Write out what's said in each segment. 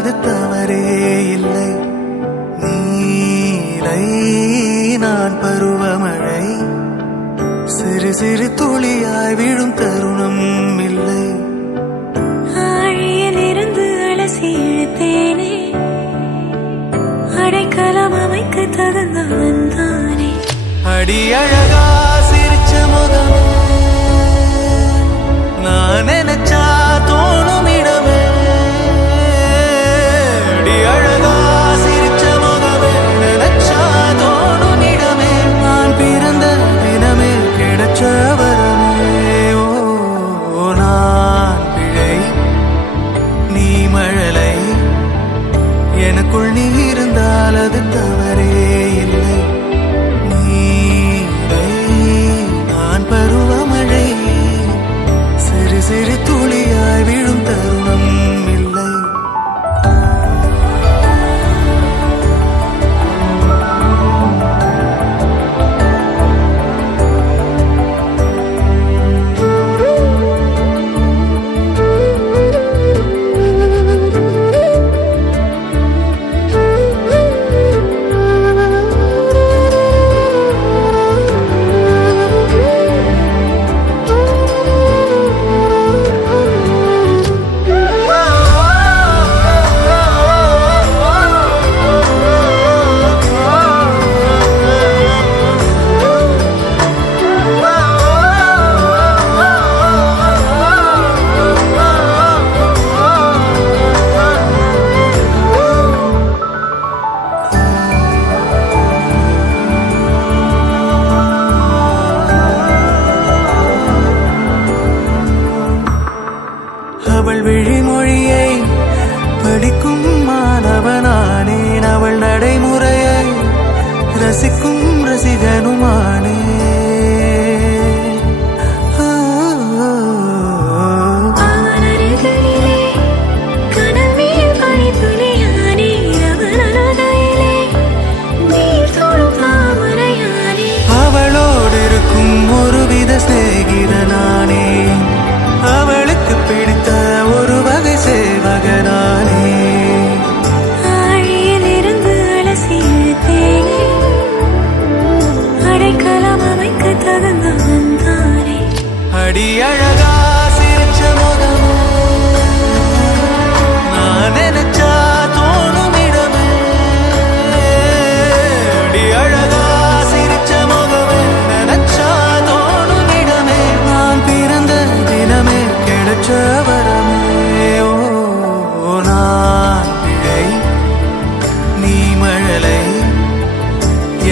அது தவறே இல்லை. நீலை நான் பருவமழை, சிறு சிறு துளியாய் விழும் தருணம் இல்லை. ஆழியில் இருந்து அலசி இழுத்தேனே, அடைக்கலம் அமைக்க தகுந்தவன் தானே. அடி அழகா சிரிச்ச முகமே, நான் நினைச்சா தோணும் இடமே. அடி அழகா சிரிச்ச முகமே, நினைச்சா தோணும் இடமே. நான் பிறந்த தினமே கிடைச்ச வரமே. ஓ நான் பிழை, நீ மழலை, எனக்குள் நீ இருந்தால் அது தவறே இல்லை. நான் பருவமழை, சிறு சிறு துளியாய் விழும் தருணம் இல்லை. அவள் விழிமொழியை படிக்கும் மாணவனானேன், அவள் நடைமுறையை ரசிக்கும் ரசிகனுமானே. அவளோடு இருக்கும் ஒருவித சிநேகிதனானே, அவளுக்கு பிடித்த ஒரு வகை சேவகனானே. ஆழியில் இருந்து அலசி இழுத்தேனே, அடைக்கலம் அமைக்க தகுந்தவன் தானே. அடி அழகா சிரிச்ச முகமே, நான் நினைச்சா தோணும் இடமே. அடி அழகா சிரிச்ச முகமே, நினைச்சா தோணும் இடமே. நான் பிறந்த தினமே கிடைச்ச வரமே. ஓ நான் பிழை, நீ மழலை,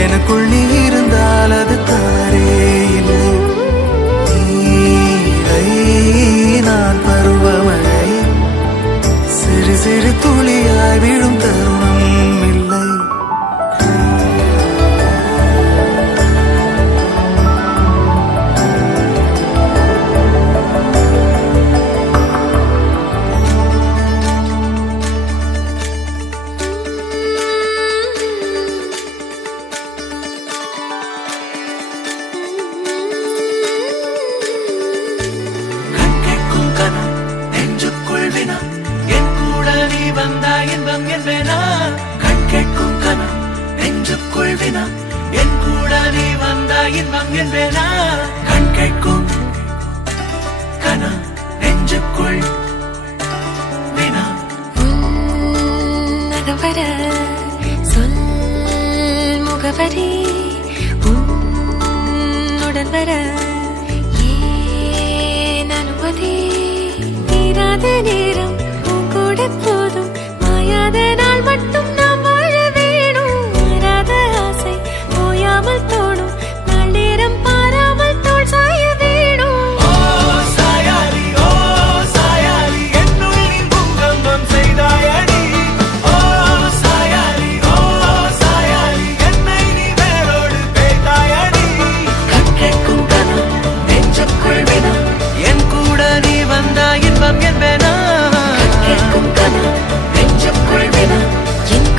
எனக்குள் நீ இருந்தால் அது தவறே இல்லை. நீலை நான் பருவமழை, சிறு சிறு துளியாய் விழும் தருணம் இல்லை. இன்பம் என்பேனா, கண் கேட்கும் கனா நெஞ்சுக்குள் வினா, என் கூட நீ வந்தா இன்பம் என்பேனா. கண் கேட்கும் கனா நெஞ்சுக்குள் வினா. நகவர சொல் முகவரி உன்னுடன் வர ஏன் அனுமதி. தீராத நேரம் கூட போதும், மாயாத நாள் மட்டும் நாம் வாழ வேணும். மாறாத ஆசை ஓயாமல் தோணும், நாள் நேரம் பாராமல் தோள் சாய வேணும். ஓ சாயாரி, ஓ சாயாரி, என்னுள் நீ பூகம்பம் செய்தாயடி. ஓ சாயாரி, ஓ சாயாரி, என்னை நீ வேரோடு பேய்த்தாயடி. கண் கேட்கும் கனா நெஞ்சுக்குள் வினா, என் கூட நீ வந்தா இன்பம் என்பேனா. கண் கேட்கும் கனா நெஞ்சுக்குள் வினா, என்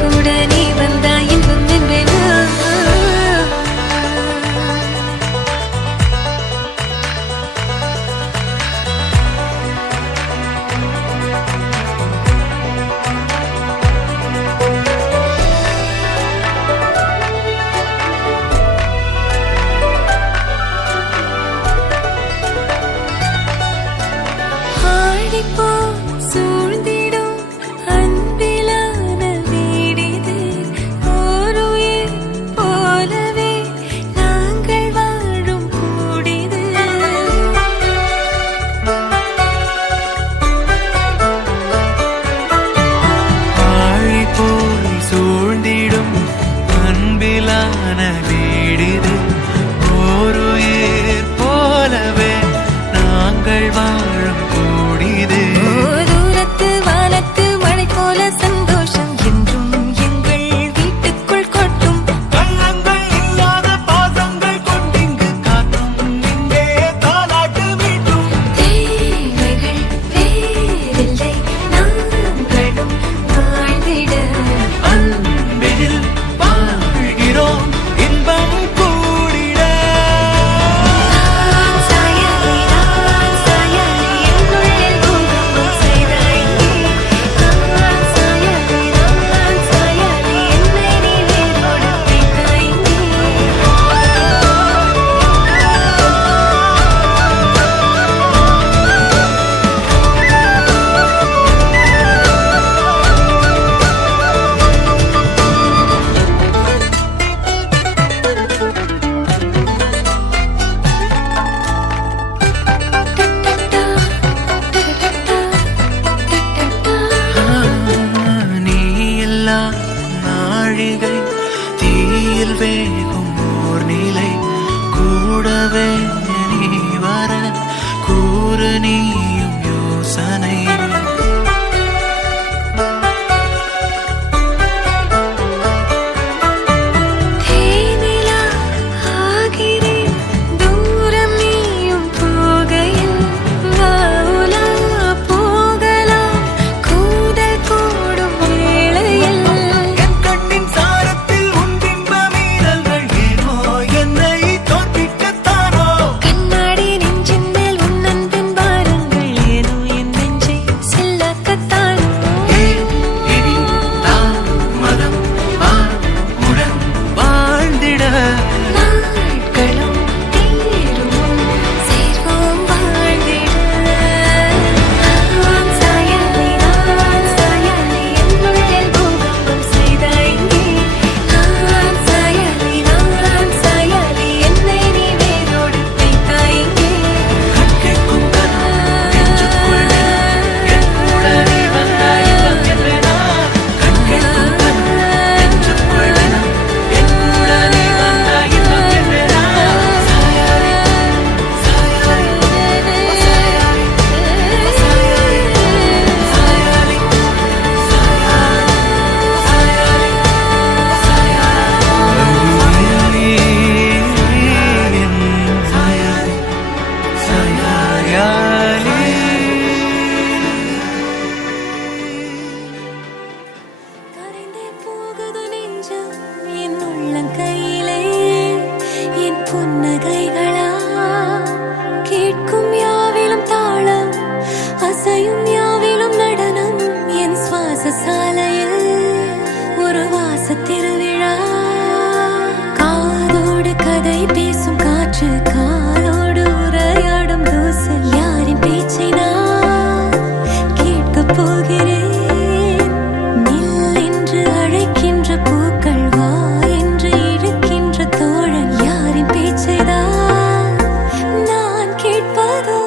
அழகான வீடிது. ஒரு ஏர் போலவே நாங்கள் வாழும் கூடிது. தூரத்து வானத்து மழை போல சந்தோஷம் என்றும் எங்கள் வீட்டுக்குள் கொட்டும். கள்ளங்கள் இல்லாத பாசங்கள் கொண்டிங்கு காற்றும் இங்கே தாலாட்டு மீட்டும். தேவைகள் வேறில்லை நாங்களும் வாழ்ந்திட. அன்பில் வாழ்கிறோம் இன்பம் கூடிட. சாயலி நான் சாயலி என்னுள்ளே பூகம்பம் செய்தாய் நீ. சாயலி நான் சாயலி என்னை நீ வேரோடு வைத்தாய் நீ. நீ எல்லா நாழிகை தீயில் வேகும் ஓர் நிலை. கூடவே நீ வர கூறு நீயும் யோசனை. தேனிலா ஆகிறேன் தூரம் நீயும் போகையில். வாவுலா போகலாம் கூடல் கூடும் வேளையில். என் கண்ணின் சாரத்தில் உன் பிம்ப மீறல்கள் ஏனோ என்னை தோற்பிக்கத்தானோ. கண்ணாடி நெஞ்சின் மேல் உன் அன்பின் பாரங்கள் ஏனோ என் நெஞ்சை செல்லாக்கத்தானோ. இனி தாமதம் உடன் வாழ்ந்திட. நாட்களும் தீரும் சேர்வோம் வாழ்ந்திட. நான் சாயலி என்னுள்ளே பூகம்பம் செய்தாய் நீ. நான் சாயலி என்னை நீ வேரோடு வைத்தாய் நீ. கேட்கும் கனம் நெஞ்சுக்குள் என்னுடனே வந்தாய் இன்பம் என்றேனா. கண் கேட்கும் கனம் நெஞ்சுக்குள் தினம் என்னுடனே வந்தாய் இன்பம் என்றேனா. சாயாரி சாயாரி சாயாரி சாயாரி கரைந்தே போகுது நெஞ்சம் என் உள்ளங்கையிலே. என் புன்னகைகளா கேட்கும் யாவிலும் தாளம், அசையும் யாவிலும் நடனம். என் சுவாச சாலையில் ஒரு வாச திருவிழா. காதோடு கதை பேசும் காற்று, காலோடு உரையாடும் தூசு. யாரின் பேச்சை நான் கேட்கப் போகிறேன். நில் என்று அழைக்கின்ற பூக்கள், வா என்று இழுக்கின்ற தோழன். யாரின் பேச்சைதான் நான் கேட்பதோ.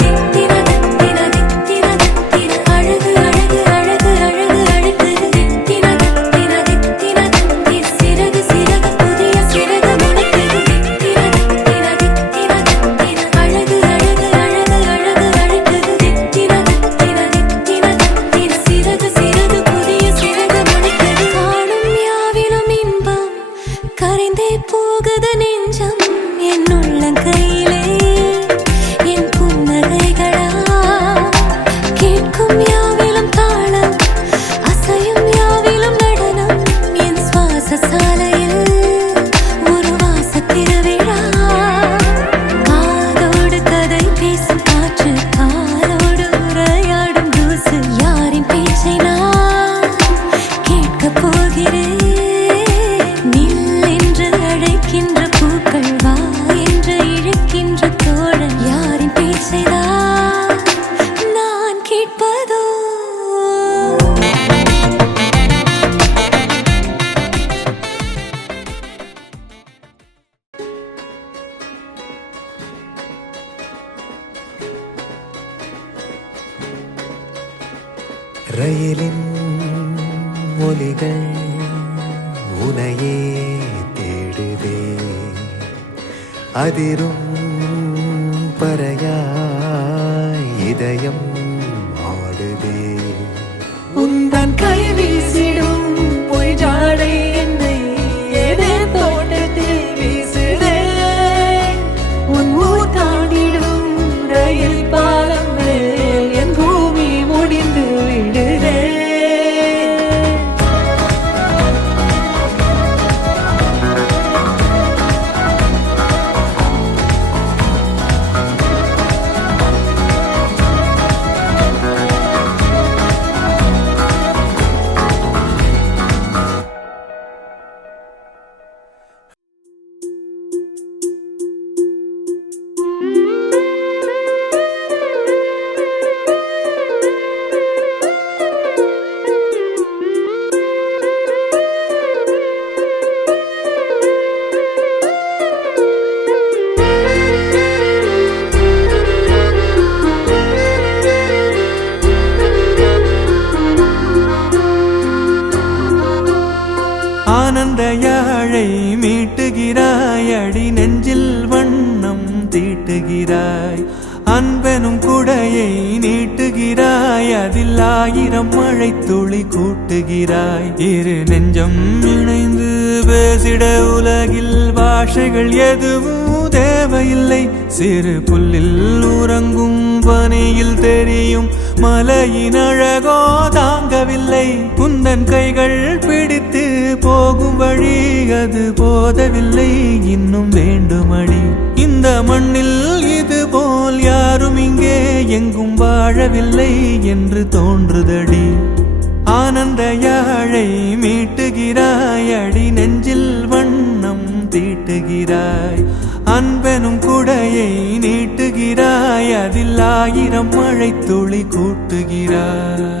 தித்திர தித்திர தித்திர தித்திர அழகு அழகு அழகு அழகு அழகு. தித்திர தித்திர தித்திர தித்திர சிறகு சிறகு புதிய சிறகு முளைக்குது. தித்திர தித்திர தித்திர தித்திர அழகு அழகு அழகு அழகு அழகுது. தித்திர தித்திர தித்திர தித்திர சிறகு சிறகு புதிய சிறகு முளைக்குது. காணும் யாவிலும் இன்பம் கரைந்தே போகுது நெஞ்சம் என் உள்ளங்கையிலே. என் புன்னகைகளா கேட்கும் யாவிலும் தாளம், அசையும் யாவிலும் நடனம். என் சுவாச சாலையில் ஒரு வாச திருவிழா. காதோடு கதை பேசும் காற்று, காலோடு உரையாடும் தூசு. யாரின் பேச்சை நான் கேட்கப் போகிறேன். நில் என்று அழைக்கின்ற பூக்கள், வா என்று இழுக்கின்ற தோழன். யாரின் பேச்சைதான் நான் கேட்பதோ. ரயிலின் ஒலிகள் உனையே தேடுதே அதிரும் பறையாய் இதயம் ஆடுதே உந்தன் கை வீசிடும் பொய் ஜாடை என்னை ஏதே தோட்டத்தில் வீசுதே உன் ஊர் தாண்டிடும் ரயில் பாலம் மேல் என் பூமி முடிந்து விடுதே ஆனந்த யாழை மீட்டுகிறாய் அடி நெஞ்சில் வண்ணம் தீட்டுகிறாய் அன்பெனும் குடையை நீட்டுகிறாய் அதில் 1000 மழை துளி கூட்டுகிறாய் இரு நெஞ்சம் இணைந்து பேசிட உலகில் பாஷைகள் எதுவும் தேவையில்லை சிறு புல்லில் உறங்கும் பனியில் தெரியும் மலையின் அழகோ தாங்கவில்லை குந்தன் கைகள் பிடித்து போகும் வழி அது போதவில்லை இன்னும் வேண்டுமடி இந்த மண்ணில் இது போல் யாரும் இங்கே எங்கும் வாழவில்லை என்று தோன்றுதடி ஆனந்த யாழை மீட்டுகிறாய் அடி நெஞ்சில் வண்ணம் தீட்டுகிறாய் அன்பெனும் குடையை நீட்டுகிறாய் அதில் 1000 மழை துளி கூட்டுகிறாய்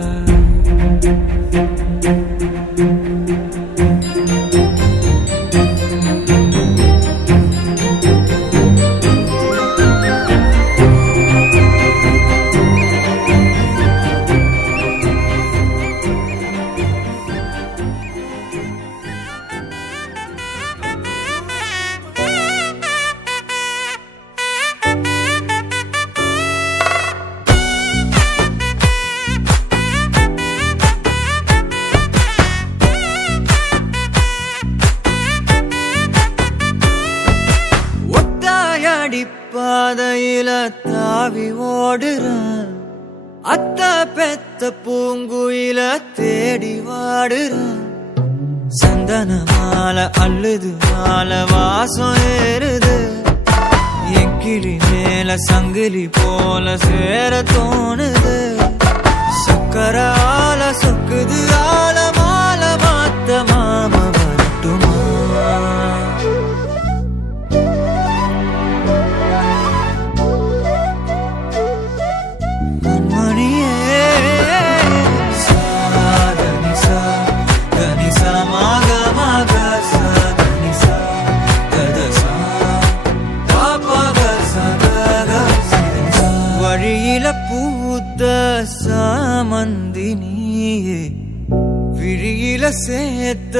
பாதையில தாவி ஓடுறான் அத்த பெத்த பூங்குயில தேடி வாடுறான் சந்தன மாலை அள்ளுது மாலை வாசம் ஏறுது என் கிளி மேல சங்கிலி போல சேர தோணுது சக்கர ஆல சொக்குது ஆல மாலை மாத்த மாம வரட்டுமா பூத்த சாமந்தி நீயே விழியில சேர்த்த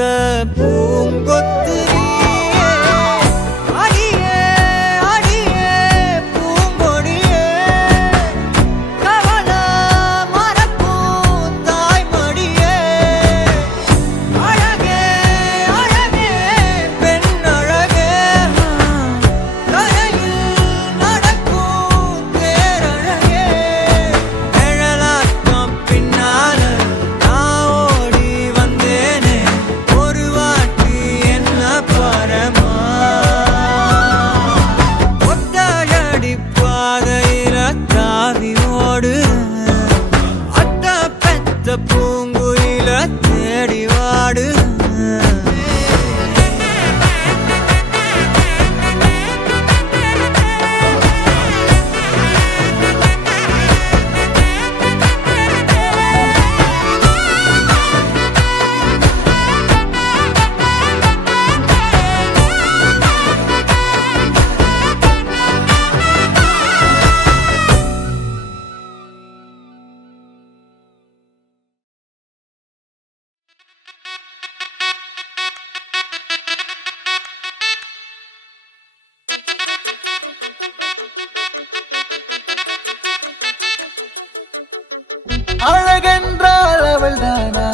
அழகென்றால் அவள் தானா,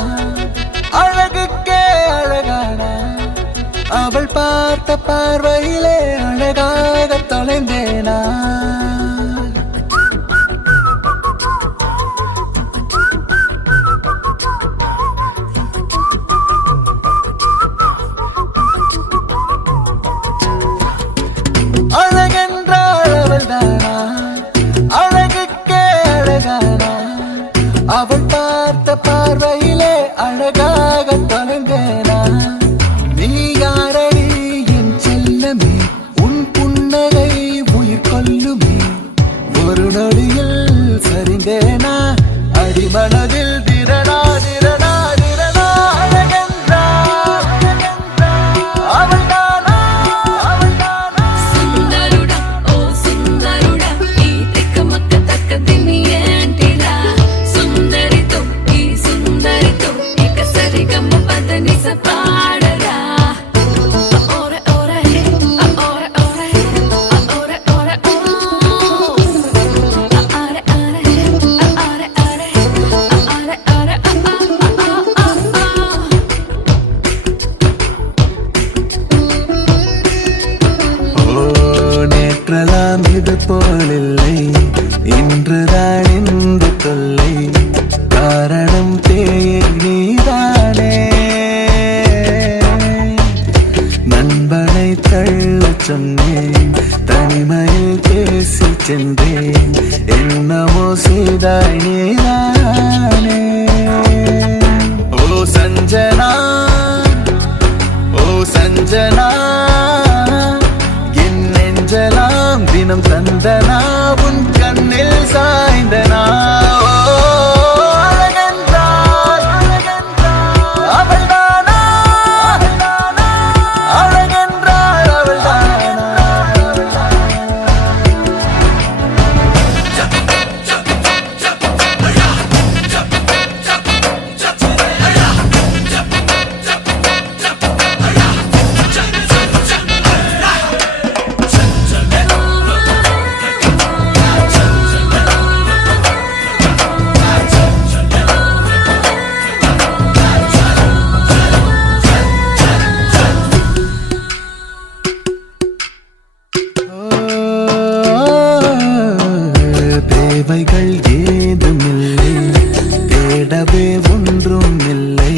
அழகுக்கே அழகானா, அவள் பார்த்த பார்வையிலே அழகாக தொலைந்தேனா. அழகென்றால் அவள் தானா, அழகுக்கே அழகானா, அவள் பார்த்த பார்வையிலே அழகாக தொலைந்தேனா. நீ யாரடி என் செல்லமே, உன் புன்னகை உயிர் கொல்லுமே, ஒரு நொடியில் சரிந்தேனா அடிமனதில் திரடா திரடா திரடா. அழகென்றால் அவள் தானா, அவள் தானா. సుందరుడా ఓ సుందరుడా ఈ తిక్కమక్క తక్కదిమి ఏంటిరా సుందరితో ఈ సుందరితో ఇక సరిగమ్మ పదనిస పాడరా ఓరే ఓరే ఓరే ఓరే ఓరే ఓరే ఓ ఆరే ఆరే ఆరే ఆరే ఆరే ఆరే ஓ நேற்றெல்லாம் இது போலில்லை, இன்றுதான் இந்த தொல்லை, காரணம் தேயை நீதானே. நண்பனை தள்ளச் சொன்னேன், தனிமையில் பேசி சென்றேன், என்னமோ செய்தாய் நீதானே. ஓ சஞ்சனா, ஓ சஞ்சனா, என் நெஞ்சலாம் தினம் தந்தனா, உன் கண்ணில் சாய்ந்தனா. ஓ, அழகென்றால் அவள் தானா, அழகென்றால் அவள் தானா. தேவைகள் ஏதுமில்லை, தேடவே ஒன்றும் இல்லை,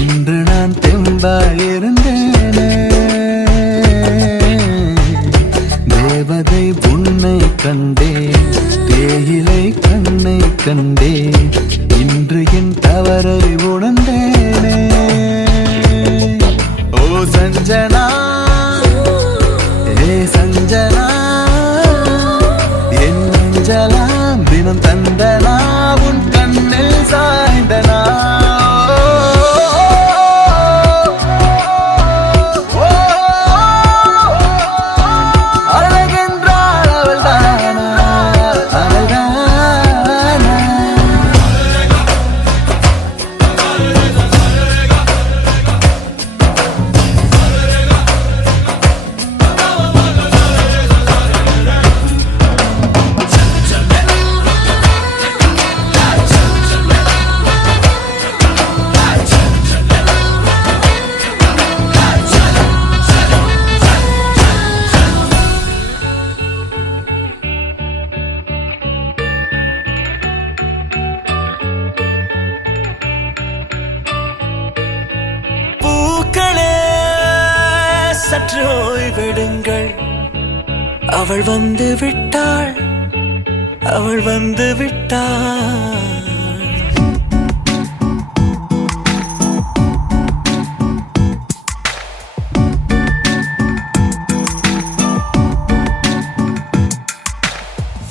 இன்று நான் தெம்பாயிருந்தேனே. தேவதை உன்னை கண்டேன், தேயிலை கண்ணை கண்டேன், இன்று என் தவறை உணர்ந்தேனே. ஓ சஞ்சனா, ஏ சஞ்சனா, என் நெஞ்சலாம் தினம் தந்தனா, உன் கண்ணில் சாய்ந்தனா. அழகென்றால் அவள் தானா, அவள் தானா. பூக்களே சற்று ஓய்வெடுங்கள், அவள் வந்து விட்டாள், அவள் வந்து விட்டாள்.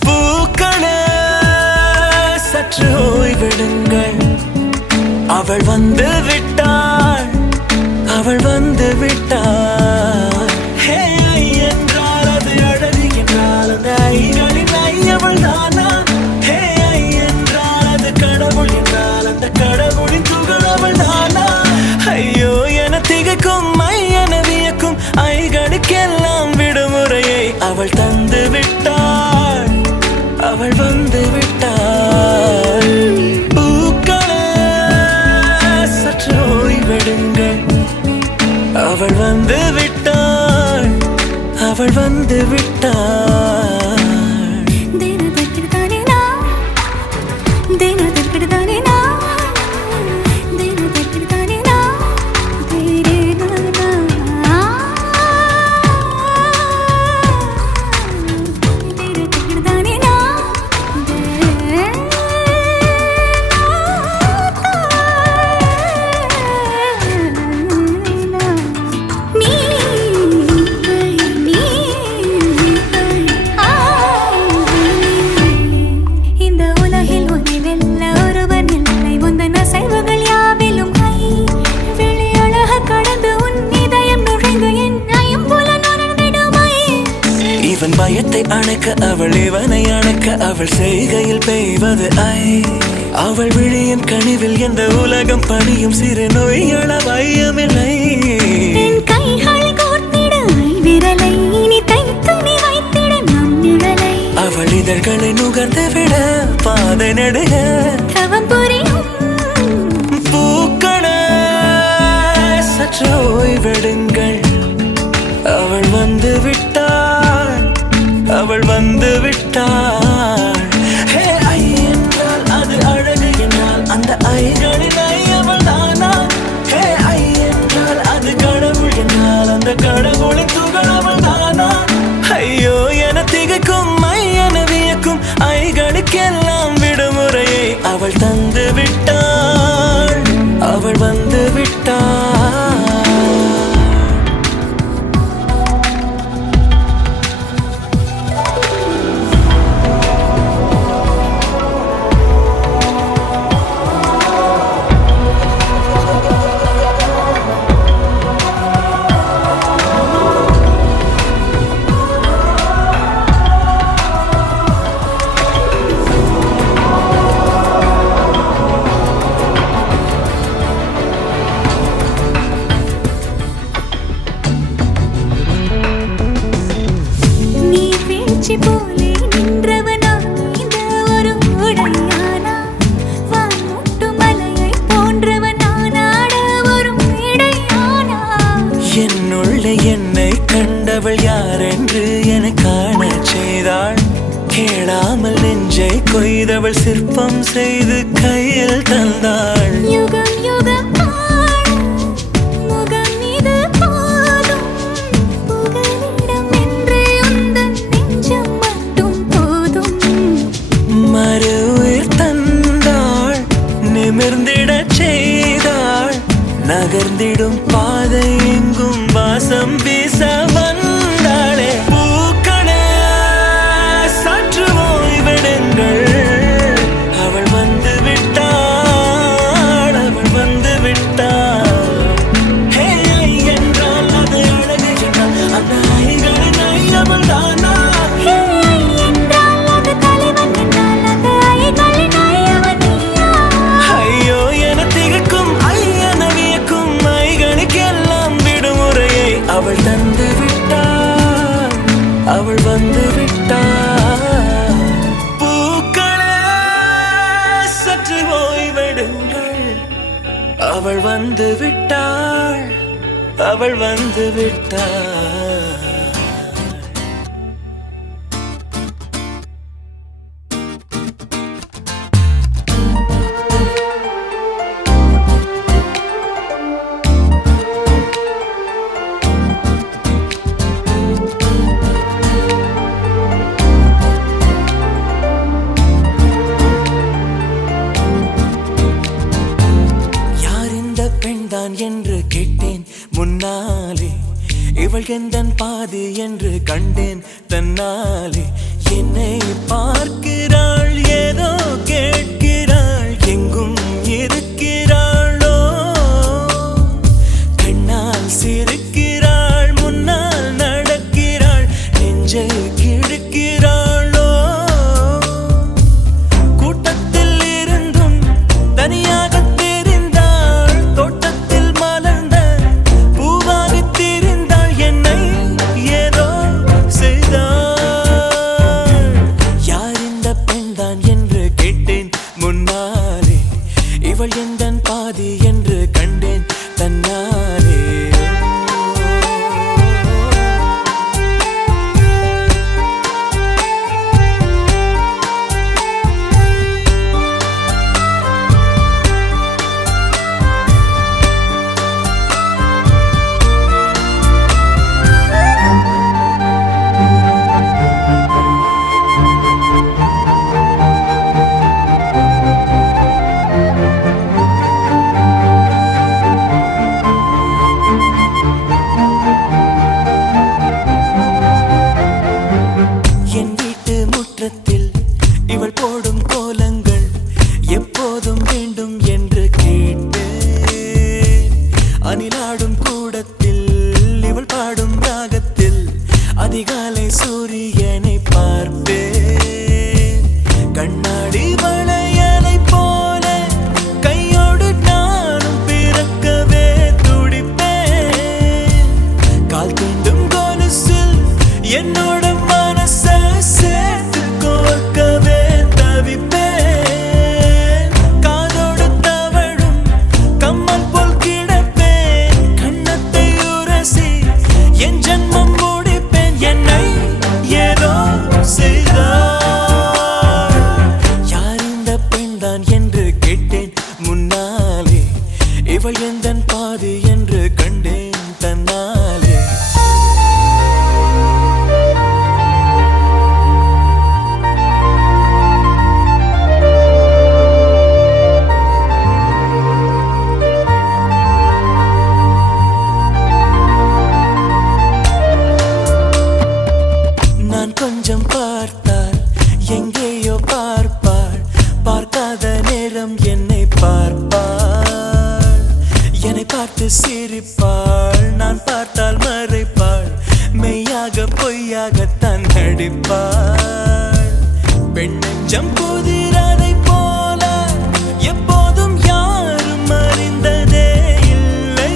பூக்களே சற்று ஓய்வெடுங்கள், அவள் வந்து விட்டாள், அவள் வந்து விட்டாள். ஹே ஐ என்றால் அது அழகு என்றால் அந்த ஐகளின் ஐ அவள் தானா. ஹே ஐ என்றால் அது கடவுள் என்றால் அந்த கடவுளின் துகள் அவள் தானா. ஐயோ என திகைக்கும் ஐ என வியக்கும் ஐகளுக்கெல்லாம் விடுமுறையை அவள் தந்து விட்டாள், அவள் வந்து விட்டாள். விட்டாள் அவள் வந்து விட்டாள் இவன் பயத்தை அணைக்க அவள் இவனை அணைக்க அவள் செய்கையில் பெய்வது ஐ அவள் விழியின் கனிவில் எந்த உலகம் பணியும் சிறு நோய்கள வையமில்லை அவள் இதழ்களை நுகர்ந்து விட பாதை நடுக பூக்கள சற்று ஓய்வெடுங்கள் அவள் வந்து விட்டாள் அவள் வந்து விட்டாள் ஹே ஐ என்றால் அது அழகு என்றால் அந்த ஐகளின் ஐ அவள் தானா ஹே ஐ என்றால் அது கடவுள் என்றால் அந்த கடவுளின் துகள் அவள் தானா ஐயோ என திகைக்கும் ஐ என வியக்கும் ஐகளுக்கெல்லாம் விடுமுறையை அவள் தந்து விட்டாள் அவள் வந்து விட்டாள் போலே நின்றவனா இந்த ஒரு உடையானா வான்முட்டு மலையை போன்றவனானாட ஒரு இடையானா என்னுள்ளே என்னை கண்டவள் யார் என்று என காண செய்தாள் கேளாமல் நெஞ்சை கொய்தவள் சிற்பம் செய்து கையில் தந்தாள் யுகம் யுகம் நிமிர்ந்திடச் செய்தாள் நகர்ந்திடும் பாதை எங்கும் வாசம் வீச வந்தாளே பூக்களே சற்று ஓய்வெடுங்கள் அவள் வந்து விட்டாள் அவள் வந்து விட்டாள் ஹே ஐ என்றால் அது அழகு என்றால் அந்த ஐகளின் ஐ அவள் தானா அவள் தந்து விட்டாள் அவள் வந்து விட்டாள் பூக்களே சற்று ஓய்வெடுங்கள் அவள் வந்து விட்டாள் அவள் வந்து விட்டாள் என்று கேட்டேன் முன்னாலே இவள் எந்தன் பாதி என்று கண்டேன் தன்னாலே என்னை பார்க்கிறாள் ஏதோ கேட்கிறாள் எங்கும் இருக்கிறாளோ கண்ணால் சிரிக்கிறாள் முன்னால் நடக்கிறாள் நெஞ்சை கிழக்கிறாளோ கூட்டத்தில் இருந்தும் தனியாக இவள் மெய்யாக பொய்யாகத்தான் நடிப்பாள். பெண் நெஞ்சம் புதிரதை போல எப்போதும் யாரும் அறிந்ததே இல்லை.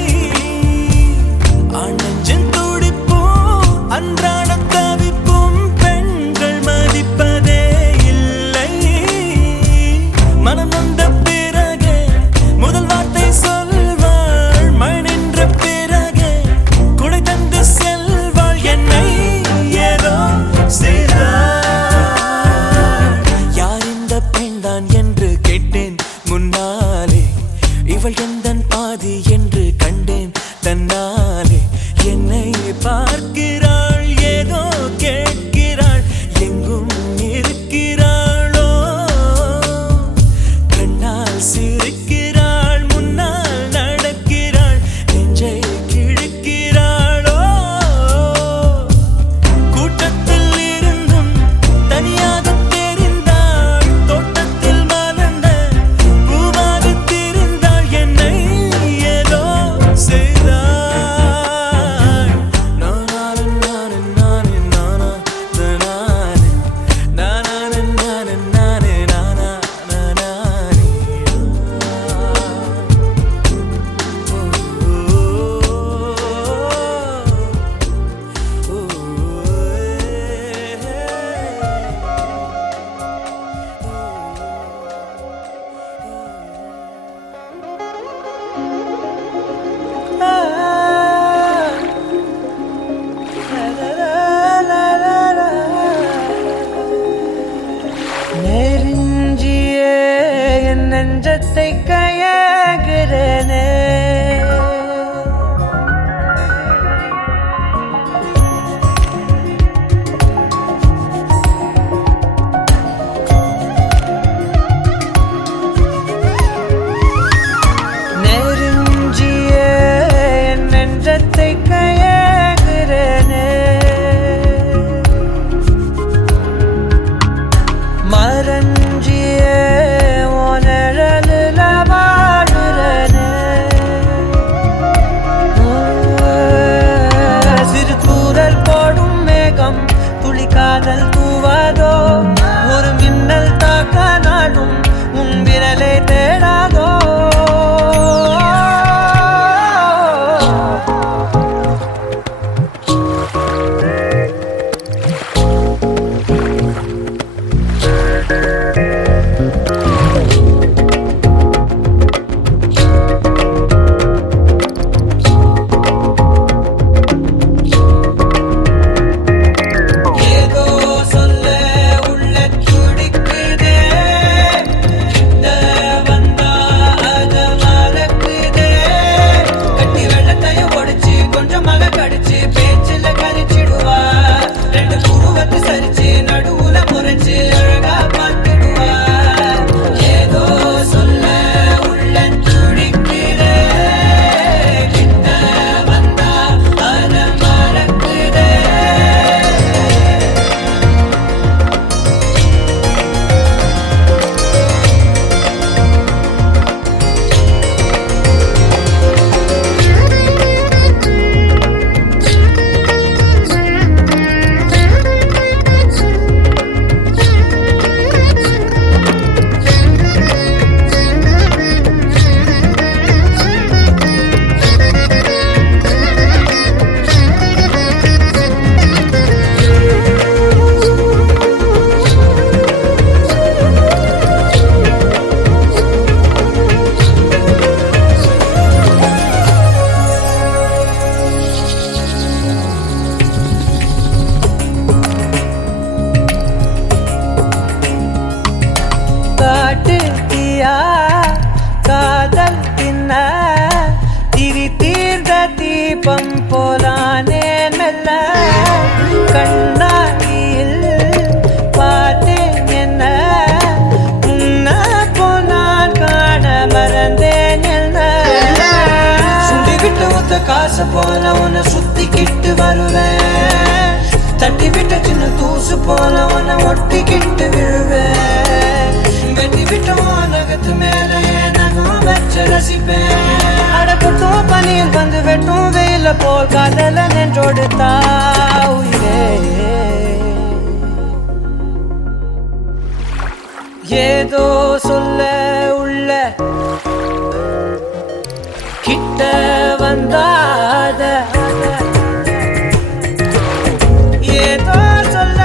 ஆண் நெஞ்சின் துடிப்பும் அன்றாட தவிப்பும் பெண்கள் மதிப்பதே இல்லை. மனம் நொந்த பிறகு முதல் வார்த்தை சொல்வாள், மழை நின்ற பிறகு குடை தந்து செல்வாள். என்னை ஏதோ செய்தாள். யார் இந்த பெண்தான் என்று கேட்டேன் முன்னாலே. இவள் எந்தன் பாதி என்று கண்டேன் தன்னாலே. என்னை பார்க்கிறாள், ஏதோ கேட்கிறாள், எங்கும் இருக்கிறாளோ. கண்ணால் சிரிக்கிறாள், முன்னால் நடக்கிறாள், நெஞ்சை கிழிக்கிறாளோ. கூட்டத்தில் இருந்தும் தனியாக தெரிந்தாள், தோட்டத்தில் மலர்ந்த பூவாக திரிந்தாள். என்னை ஏதோ செய்தாள். நானானு நானு நானு நானா நானே நானானு நானு நானே நானா நானே. நெருஞ்சியே என் நெஞ்சத்தை கையாகிறனே. நெருஞ்சியே என் நெஞ்சத்தை கையாகிறனே. மரஞ்சியே உனழலுல வாழுறனே. சிறு தூறல் போடும் மேகம் துளி காதல் தூவாதோ. ஒரு மின்னல் தாக்க நாடும் உன் விரலை தேடாதோ. ஏதோ சொல்ல உள்ள துடிக்குதே. கிட்ட வந்தா அத மறக்குதே. கட்டி வெள்ளத்தையும் ஒடிச்சு கொஞ்சம் மழை கடிச்சு பேச்சில கரிச்சிடுவா. ரெண்டு புருவத்தை சரிச்சு நடுவுல முறைச்சு அழகா பார்த்துடுவா. ஏதோ சொல்ல உள்ள துடிக்குதே. கிட்ட வந்தா அத மறக்குதே. காட்டு தீயா காதல் தின்ன திரி தீர்ந்த தீபம் போலானே மெல்ல. கண்ணாடியில் பார்த்தேன் என்ன உன்ன போனான் காண மறந்தேன் என்ன. சுண்டிக்கிட்டு ஒத்த காசு போல உன்னை சுத்திக்கிட்டு வருவேன். தட்டி விட்ட சின்ன தூசு போல உன்னை ஒட்டிக்கிட்டு விழுவேன். வெட்டி விட்ட நகத்து மேல நகம் வச்சு ரசிப்பேன். அடப்பட்டும் பனியில் வந்து வெட்டும் வெயில போல் காதல நின்றோடு உயிர் ஏதோ சொல்ல உள்ள கிட்ட வந்தாத ஏதோ சொல்ல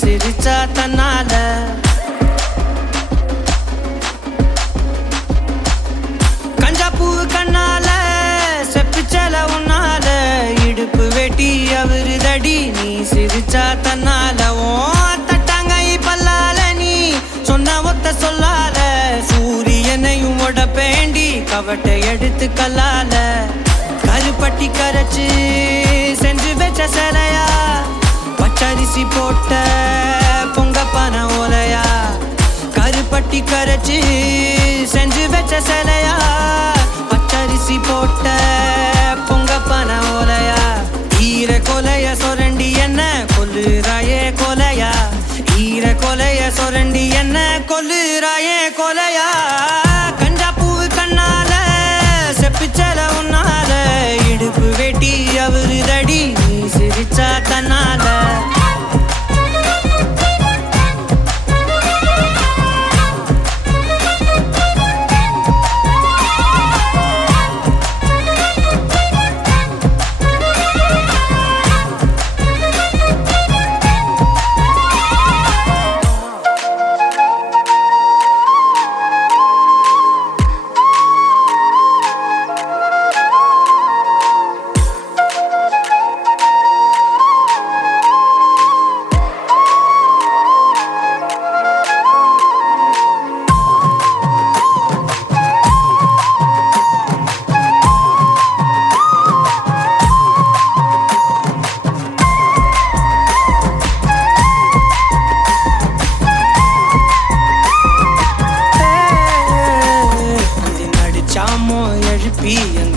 சிரிச்சா தன்னால கஞ்சா பூ கண்ணால செப்பிச்சல உன்னால இடுப்பு வெட்டி அவருதடி நீ சிரிச்சா தன்னால ஓ தட்டாங்கை பல்லால நீ சொன்ன ஒத்த சொல்லால சூரியனையும் உடப்பேண்டி கவட்டை எடுத்து கல்லால கருப்பட்டி கரைச்சு செஞ்சு வச்ச சிலையா பச்சரிசி போட்ட பொங்கப்பான ஓலையா கருப்பட்டி கரைச்சு செஞ்சு வச்ச சிலையா பச்சரிசி போட்ட பொங்கப்பான ஓலையா ஈர கொலைய சொரண்டி என்ன கொல்லுறாயே கொலையா ஈர கொலைய சொரண்டி என்ன கொல்லுறாயே கொலையா கஞ்சா பூவு கண்ணால செப்பிச்சல உன்னால இடுப்பு வெட்டி அவருதடி நீ சிரிச்சா தன்னால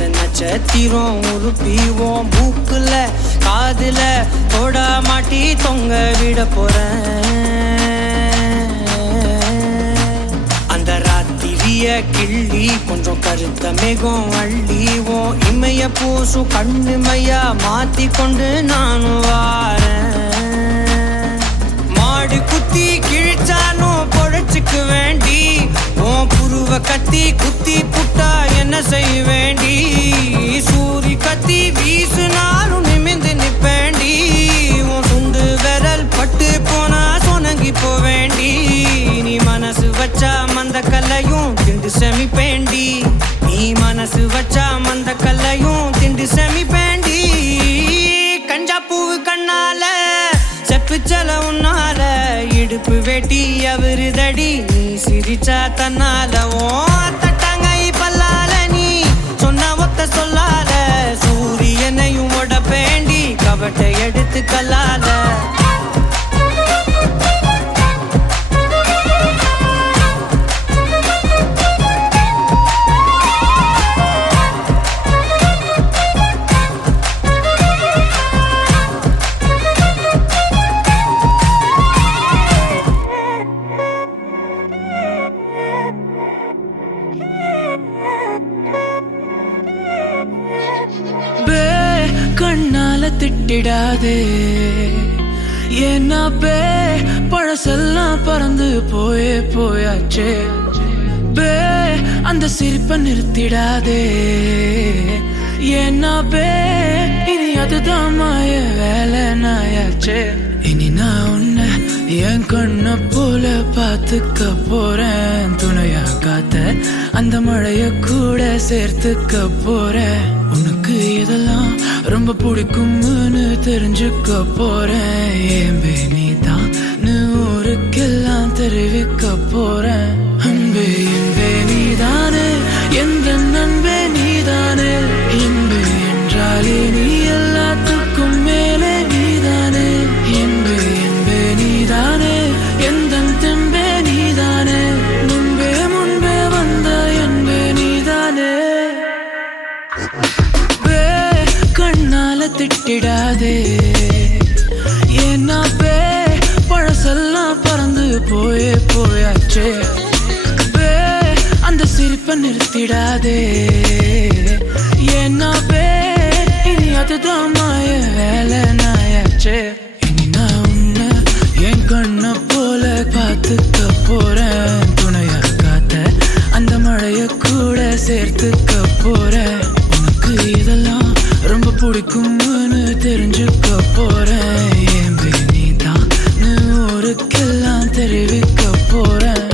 நட்சத்திரம் உருப்பிவோம் மூக்குல காதுல தொட மாட்டி தொங்க விட போறேன் அந்த ராத்திரிய கிள்ளி கொஞ்சம் கருத்த மேகம் அள்ளிவோம் இமைய பூசும் கண்ணுமையா மாத்தி கொண்டு நானும் வாரேன் மாடு குத்தி கிழிச்சாலும் பொழைச்சுக்கு வேண்டி உன் புருவ கத்தி குத்தி புட்டா என்ன செய்ய வேண்டி சூரி கத்தி வீசுனாலும் நிமிந்து நிப்பேண்டி உன் சுண்டு விரல் பட்டு போனா சொனங்கி போவேண்டி நீ மனசு வச்சா மந்த கல்லையும் திண்டு செமிப்பேண்டி நீ மனசு வச்சா மந்த கல்லையும் திண்டு செமிப்பேண்டி கஞ்சா பூவு கண்ணால செப்புச்சல உன்னால இடுப்பு வெட்டி அவருதடி நீ சிரிச்சா தன்னால ஓ தட்டாங்கை பல்லால நீ சொன்ன ஒத்த சொல்லால சூரியனையும் உடப்பேண்டி கவட்டை எடுத்து கல்லால திட்டிடாதே ஏன்னாப்பே பழசெல்லாம் பறந்து போயாச்சே பே அந்த சிரிப்பை நிறுத்திடாதே ஏன்னாப்பே இனி அதுதான் மாய வேலை நாயாச்சே இனி நான் உன்னை என் கண்ண போல பார்த்துக்க போறேன் துணையா காத்த அந்த மழைய கூட சேர்த்துக்க போறேன் உனக்கு இதெல்லாம் ரொம்ப பிடிக்கும்னு தெரிஞ்சுக்க போறேன் ஏம்பே நீதான் ஊருக்கெல்லாம் தெரிவிக்க போறேன் அன்பே என்பே நீதானே எந்த நண்பே நீதானே என்பே என்றாலே நீ எல்லாத்துக்கும் மேலே நீதானே என்பே என்பே நீதானே எந்த தெம்பே நீதானே முன்பே வந்த என்பே நீதானே கண்ணால திட்டிடாதே ஏன்னா பழசெல்லாம் பறந்து போயாச்சே அந்த சிரிப்பை நிறுத்திடாதே ஏன்னா இனி அதுதான் மாய வேலை நாயாச்சே இனி நான் உன்னை என் கண்ண போல பார்த்துக்க போறேன் துணையா காத்த அந்த மழைய கூட சேர்த்துக்க போறேன் உனக்கு இதெல்லாம் ரொம்ப பிடிக்கும்னு தெரிஞ்சுக்க போறேன் ஏம்பே நீதான் ஊருக்கெல்லாம் தெரிவிக்க போறேன்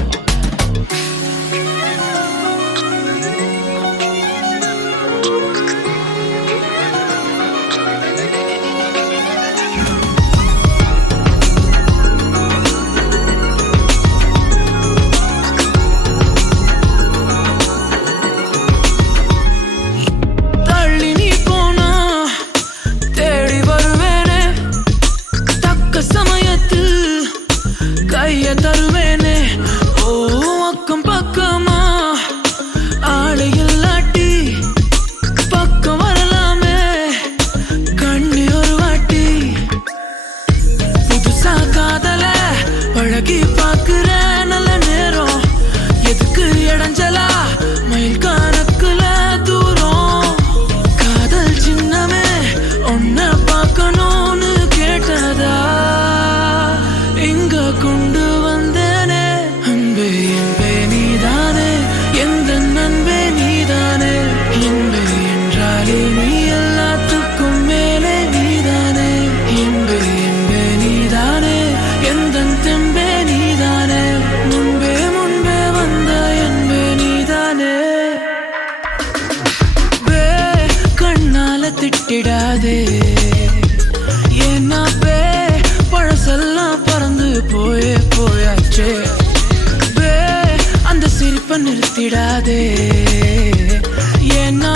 தருவேனே ஓ அக்கம் பக்கமா ஆளை இல்லாட்டி பக்கம் வரலாமே கண்ணி ஒரு வாட்டி புதுசா காதல பழகி பாக்குற நல்ல நேரம் எதுக்கு இடைஞ்சலா மயில் கணக்குல தூரம் காதல் சின்னமே ஒன்ன பார்க்கணும்னு கேட்டதா இங்க கொண்டு வந்தேனே அன்பே என்பே நீதானே எந்த நண்பே நீதானே என்பே என்றாலே நீ எல்லாத்துக்கும் மேலே நீதானே என்பே என்பே நீதானே எந்த தெம்பே நீதானே முன்பே வந்த என்பே நீதானே கண்ணால திட்டிடாதே ஏன்னா பழசெல்லாம் பறந்து போயாச்சே அந்த சிரிப்பை நிறுத்திடாதே ஏன்னா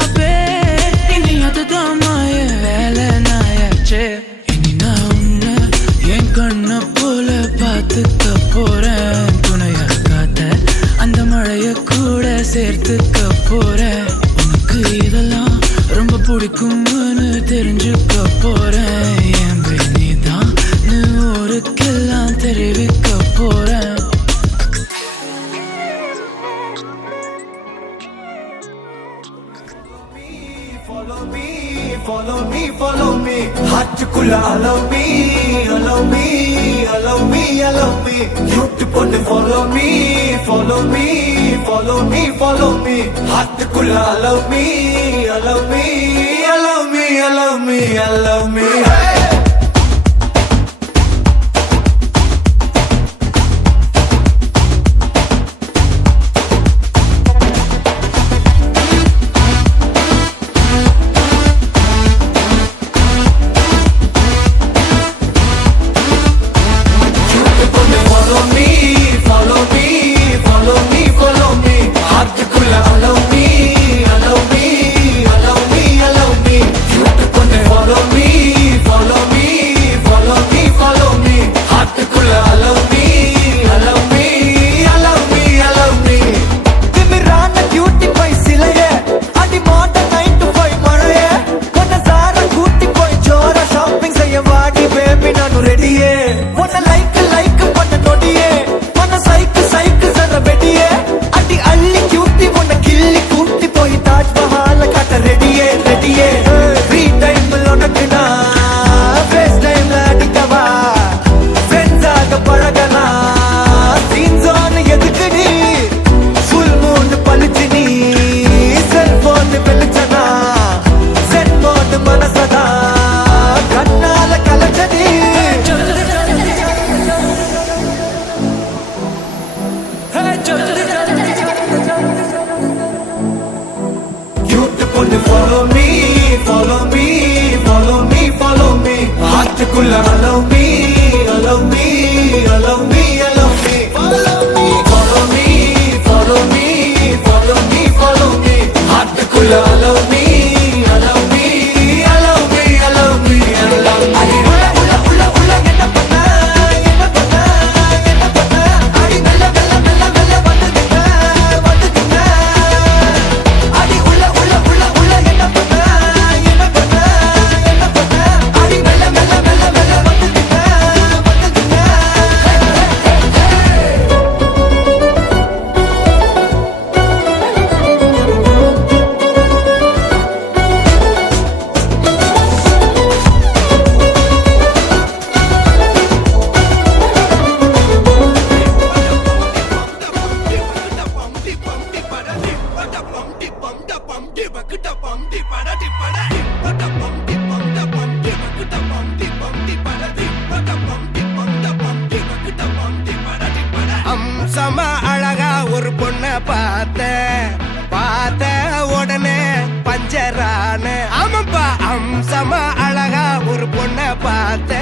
இனி அதுதான் மாய வேலை நாயாச்சே இனி நான் உன்னை என் கண்ண போல பார்த்துக்க போறேன் துணையா காத்த அந்த மழைய கூட சேர்த்துக்க போறேன் உனக்கு இதெல்லாம் ரொம்ப பிடிக்கும்னு தெரிஞ்சுக்க போறேன் ஏம்பே நீதான் ஊருக்கெல்லாம் தெரிவிக்க போறேன் Follow me ஹார்ட்டுக்குள்ள allow me YouTube போட்டு follow me ஹார்ட்டுக்குள்ள allow me Follow me ஹார்ட்டுக்குள்ள allow me, allow me, allow me, allow me. Follow me, follow me, follow me, follow me, follow me. ஹார்ட்டுக்குள்ள allow me, allow me, allow me, allow me, allow me. அடி உள்ள உள்ள உள்ள உள்ள என்ன பண்ண என்ன பண்ண என்ன பண்ண அடி மெல்ல மெல்ல மெல்ல மெல்ல வந்துட்டீங்க வந்துட்டீங்க அடி உள்ள உள்ள உள்ள உள்ள என்ன பண்ண என்ன பண்ண என்ன பண்ண அடி மெல்ல மெல்ல மெல்ல மெல்ல வந்துட்டீங்க வந்துட்டீங்க. அம்சமா அழகா ஒரு பொண்ண பார்த்த உடனே பஞ்சரான ஆமாப்பா அம்சமா அழகா ஒரு பொண்ண பார்த்த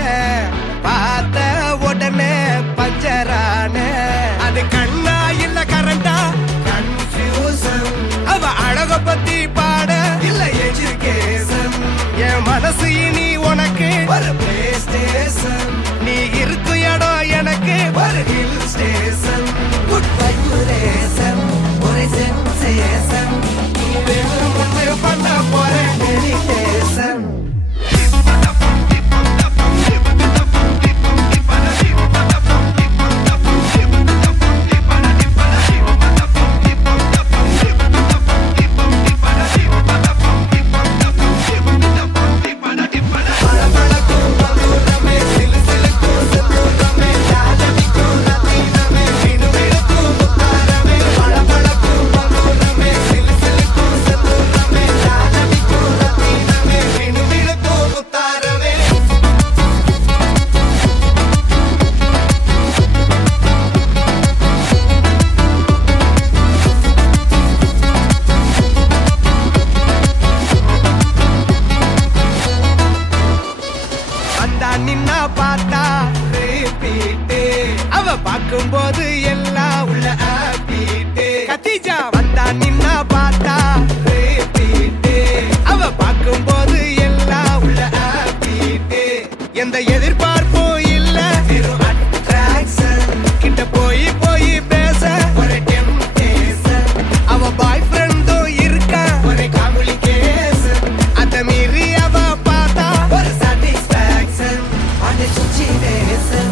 உடனே பஞ்சரான அது கண்ணா இல்ல கரண்டா கன்ஃபியூசன் அவ அழக பத்தி பாட இல்ல எஜுகேஷன் என் மனசு இனி உனக்கு ஒரு பிளே ஸ்டேஷன் நீ இருக்கு இடம் எனக்கு ஒரு ஹில் ஸ்டேஷன் குட் வைப்ரேஷன் ஒரு சென்சேஷன் நீ வேணும் பண்ண போற மெடிடேஷன். நின்னா பார்த்தா ரிப்பீட்டு அவ பார்க்கும்போது எல்லாம் உள்ள ஆப்பீட்டு கத்திஜா வந்தா நின்னா பார்த்தா ரிப்பீட்டு அவ பார்க்கும்போது எல்லாம் உள்ள ஆப்பீட்டு எந்த எதிர்பார்ப்பும் இல்ல வெறும் அட்ராக்ஷன் கிட்ட போய் போய் பேச ஒரு டெம்டேஷன் அவ பாய் ஃப்ரெண்டும் இருக்கா ஒரு காம்ப்ளிகேஷன் அத மீறி அவ பார்த்தா ஒரு satisfaction அந்த situation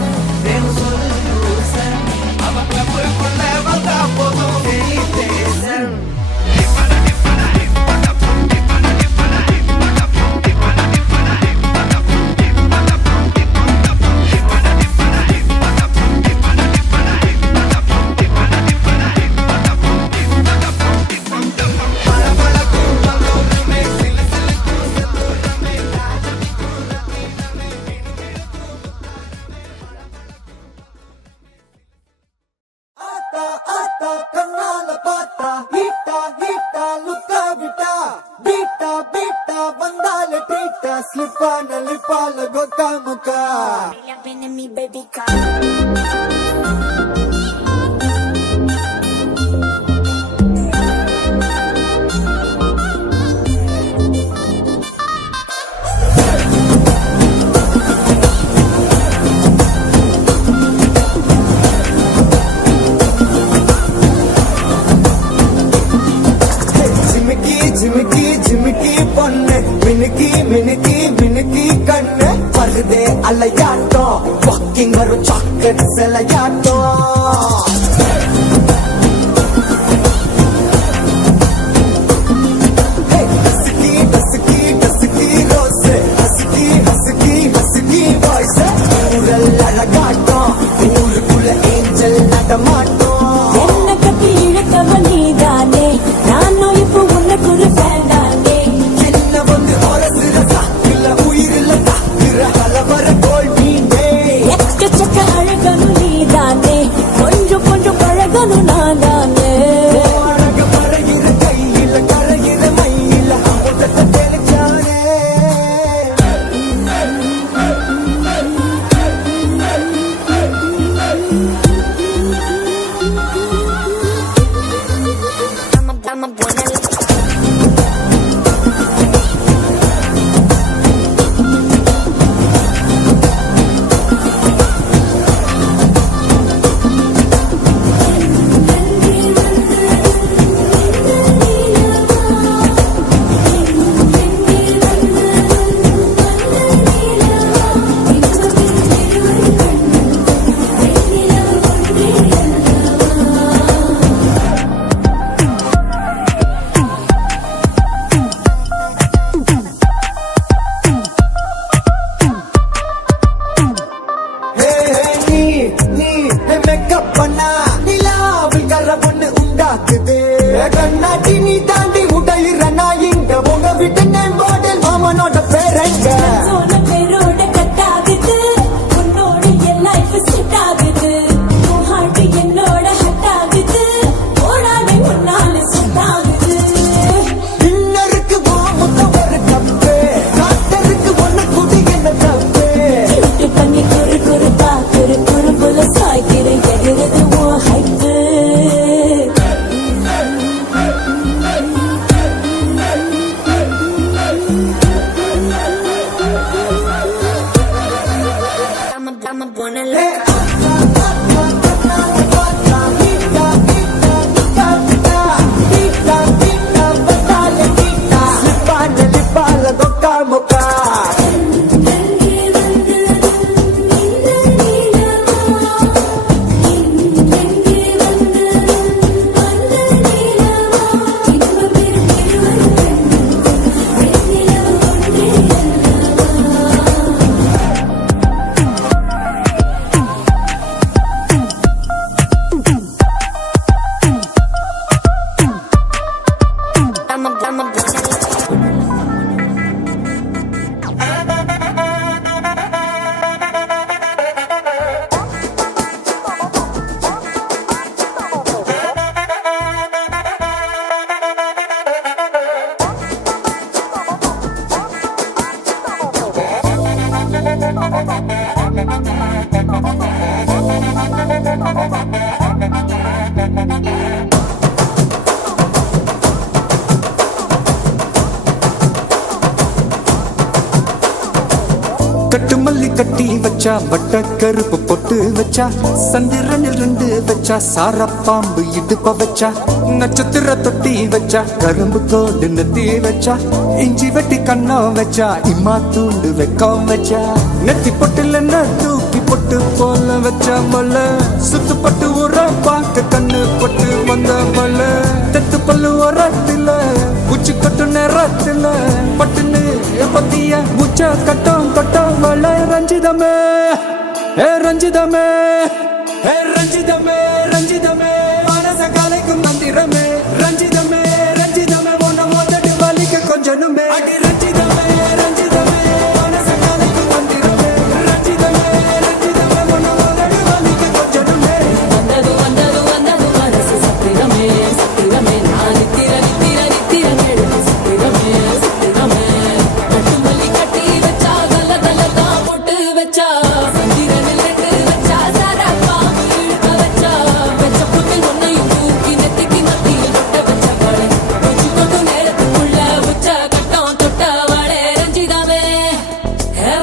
வேணும் solution அவ கிளப்புக்குள்ள வந்தா போதும் celebration. ஆத்தா கண்ணால பார்த்தா ஹீட்டா ஹீட்டா லுக்கா விட்டா பீட்டா பீட்டா வந்தால ட்ரீட்டா ஸ்லிப்பான லிப்பால கொக்கா முக்கா. me, baby, come. ஜிமிக்கி ஜிமிக்கி ஜிமிக்கி பொண்ணு மினுக்கி மினுக்கி மினுக்கி கண்ணு வருதே அலையாட்டம் வாக்கிங் வரும் சாக்லேட் செலையாட்டம். என்ன கட்டி இழுத்தவ நீதானே நானும் இப்போ உனக்கு ஒரு ஃபேன் தானே எக்கச்சக்க அழகனும் நீதானே கொஞ்சம் ஆகுது உன் heart என்னோட ஹட் ஆகுது போடாதே முன்னால செட் ஆகுது இன்னருக்கு முத்தம் ஒரு கப்பு காத்தருக்கு ஒண்ணு குடி என்ன தப்பு சுட்டு பண்ணி குறு குறுப்பா குறு குறும்புல சாய்க்கிற எகிறது உன் hype I'm a wanna let கட்டு மல்லி கட்டி வச்சா வட்ட கருப்பு பொட்டு வச்சா சந்திரனில் 2 வச்சா சாரப்பாம்பு இடுப்ப வச்சா நட்சத்திர தொட்டி வச்சா கரும்பு கோடு நெத்தி வச்சா இஞ்சி வெட்டி கண்ணம் வச்சா இம்மா தூண்டு வெக்கம் வச்சா நெத்தி பொட்டுல தூக்கி பொட்டு போல வச்சா மல்ல சுத்து பட்டு உர பார்க்க கண்ணு பொட்டு வந்த மல்ல தெத்து பல்லு உரத்துல உச்சி கொட்டு நேரத்துல பட்டுன்னு பத்திய முச்ச கட்டம் கட்டம் வள ரஞ்சிதமே ஏ ரஞ்சிதமே ஏ ரஞ்சிதமே ரஞ்சிதமே மனச கலைக்கும் மந்திரமே ரஞ்சிதமே ரஞ்சிதமே உன்னை மோதடி வலிக்க கொஞ்சனுமே அடி ரஞ்சிதமே ரஞ்சிதமே மனச கலைக்கும் மந்திரமே ரஞ்சிதமே ரஞ்சிதமே உன்னை மோதடி வலிக்க கொஞ்சனுமே வந்தது வந்தது வந்தது மனசு சத்திரமே சத்திரமே நான் நித்திர நித்திர நித்திர சத்திரமே சத்திரமே கட்டு மல்லி கட்டி வச்சா கல கல தான் போட்டு வச்சா சந்திரனில் 2 வச்சா சாரா பாம்பு இழுக்க வச்சா வச்ச புட்டு ஒன்னையும் தூக்கி நெத்திக்கு மத்தியில் தொட்ட வச்ச வாழை உச்சி கொண்டு நேரத்துக்குள்ள உச்ச கட்டம் தொட்ட வாழை ரஞ்சிதமே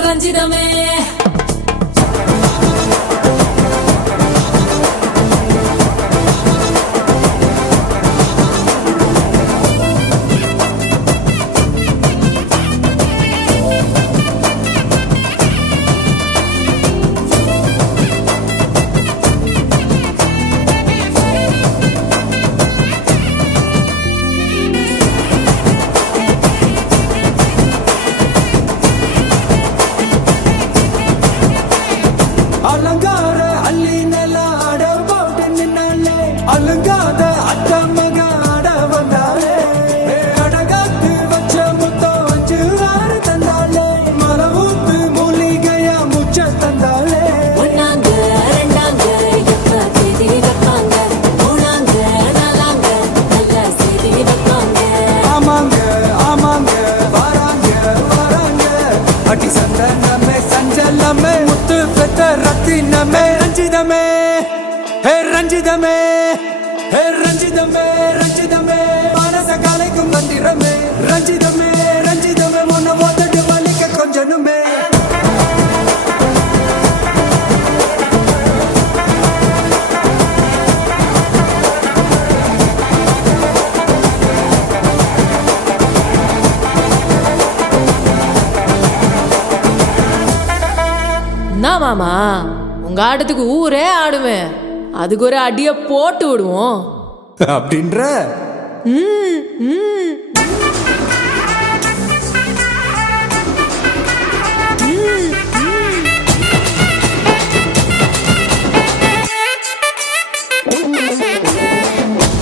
ரஞ்சிதமே அலங்கார அள்ளி நில ஆட போட்டு நின்னாலே அலங்காத அத்த மக ஆட வந்தாலே அடகாத்து வச்ச முத்தம் வச்சு ஆறு தந்தாலே மரவூத்து மூலிகையா முச்ச தந்தாலே ஒன்னாங்க ரெண்டாங்க எப்ப செய்தி வைப்பாங்க மூணாங்க நாலாங்க நல்ல செய்தி வைப்பாங்க ஆமாங்க ஆமாங்க வராங்க வராங்க அடி சந்தனமே சஞ்சலமே முத்து பெத்த ரத்தினமே ரஞ்சிதமே ஹே ரஞ்சிதமே ஹே ரஞ்சிதமே ரஞ்சிதமே மனச கலைக்கும் மந்திரமே ரஞ்சிதமே ரஞ்சிதமே உன்னை மோதடி வலிக்க கொஞ்சனுமே என்ன மாமா உங்க ஆட்டத்துக்கு ஊரே ஆடுவேன் அதுக்கு ஒரு அடிய போட்டு விடுவோம் அப்படின்ற ம், ம்.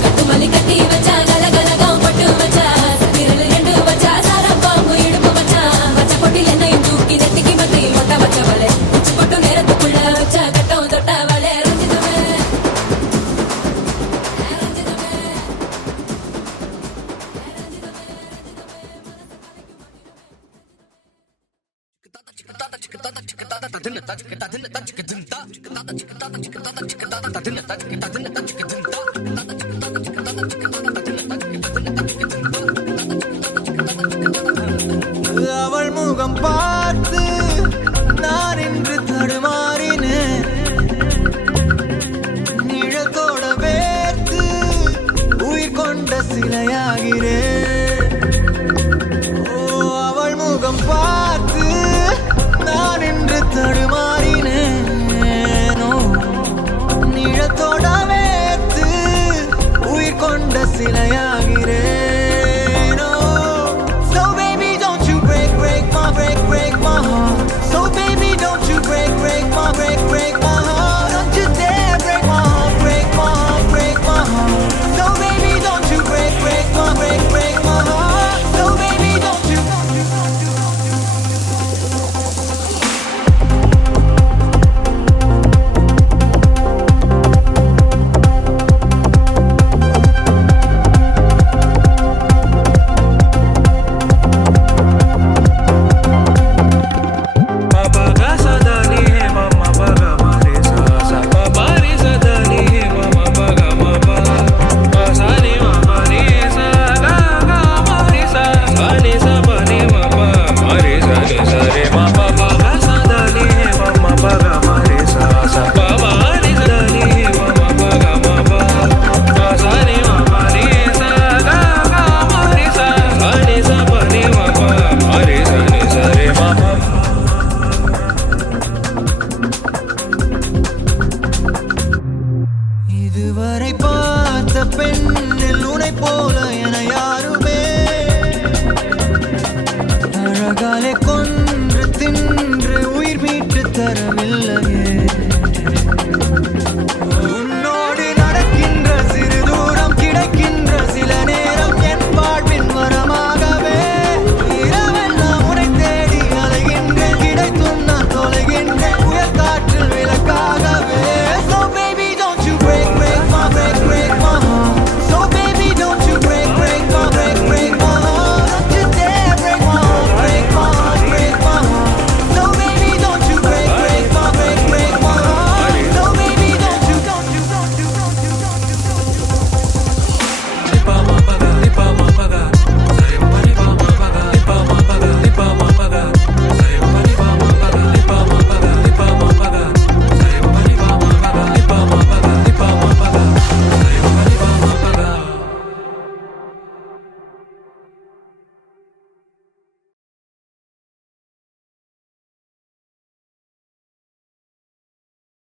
கட்டு மல்லி கட்டி வச்சா கல கல தான் பட்டு வச்சா சந்திரனில் 2 வச்சா சாரா பாம்பு இடுப்பு வச்சா வச்ச பொட்டில் என்னையும் தூக்கி நெத்திக்கு மத்தியில் ஒட்ட வச்ச வலை உச்சி கொட்டு நேரத்துக்குள்ள வச்ச கட்டம் தொட்ட வலை தஜ்க ததின தஜ்க தின்தா தஜ்க தஜ்க தஜ்க தஜ்க தஜ்க ததின தஜ்க ததின தஜ்க தின்தா